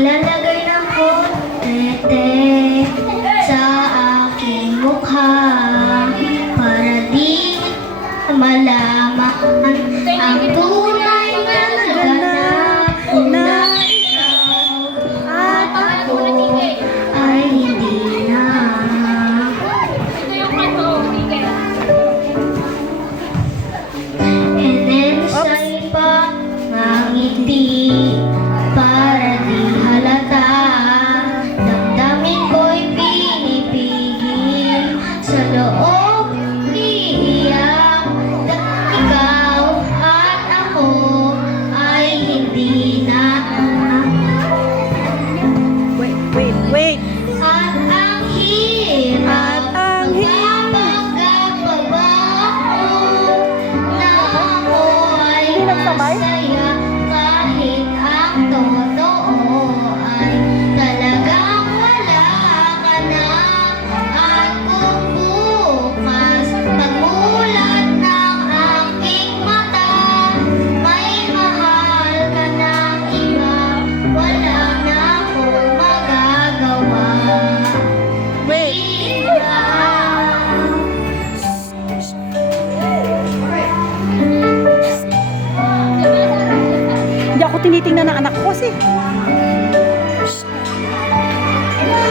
Lalagay ng potete sa aking mukha para di malaman ang tunay na laganap na ikaw at ako ay hindi na. And then sa'y pangangiti para Hindi na Wait, wait, wait. At ang hirap At ang hirap Magpapagpapaba na tinitingnan ng anak ko si.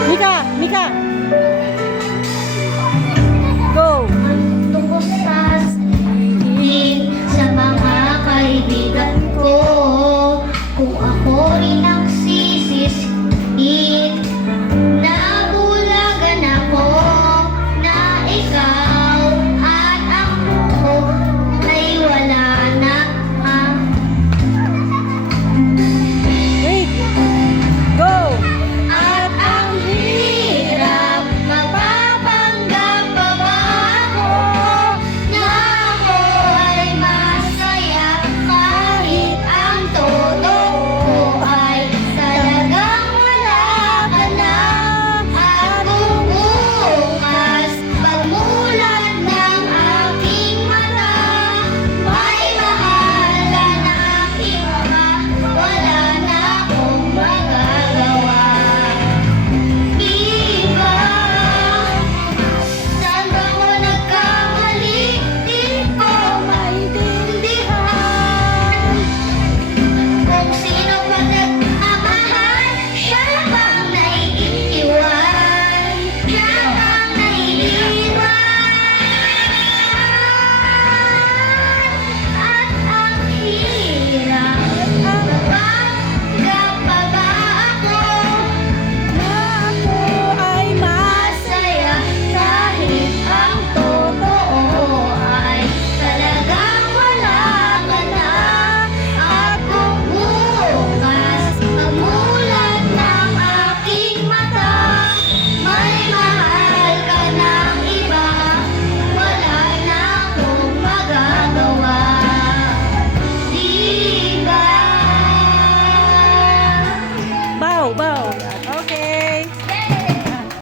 Mika, Mika. Go. Tungkol sa kaibigan ko, kung ako rin ang sisis, it Bow, bow.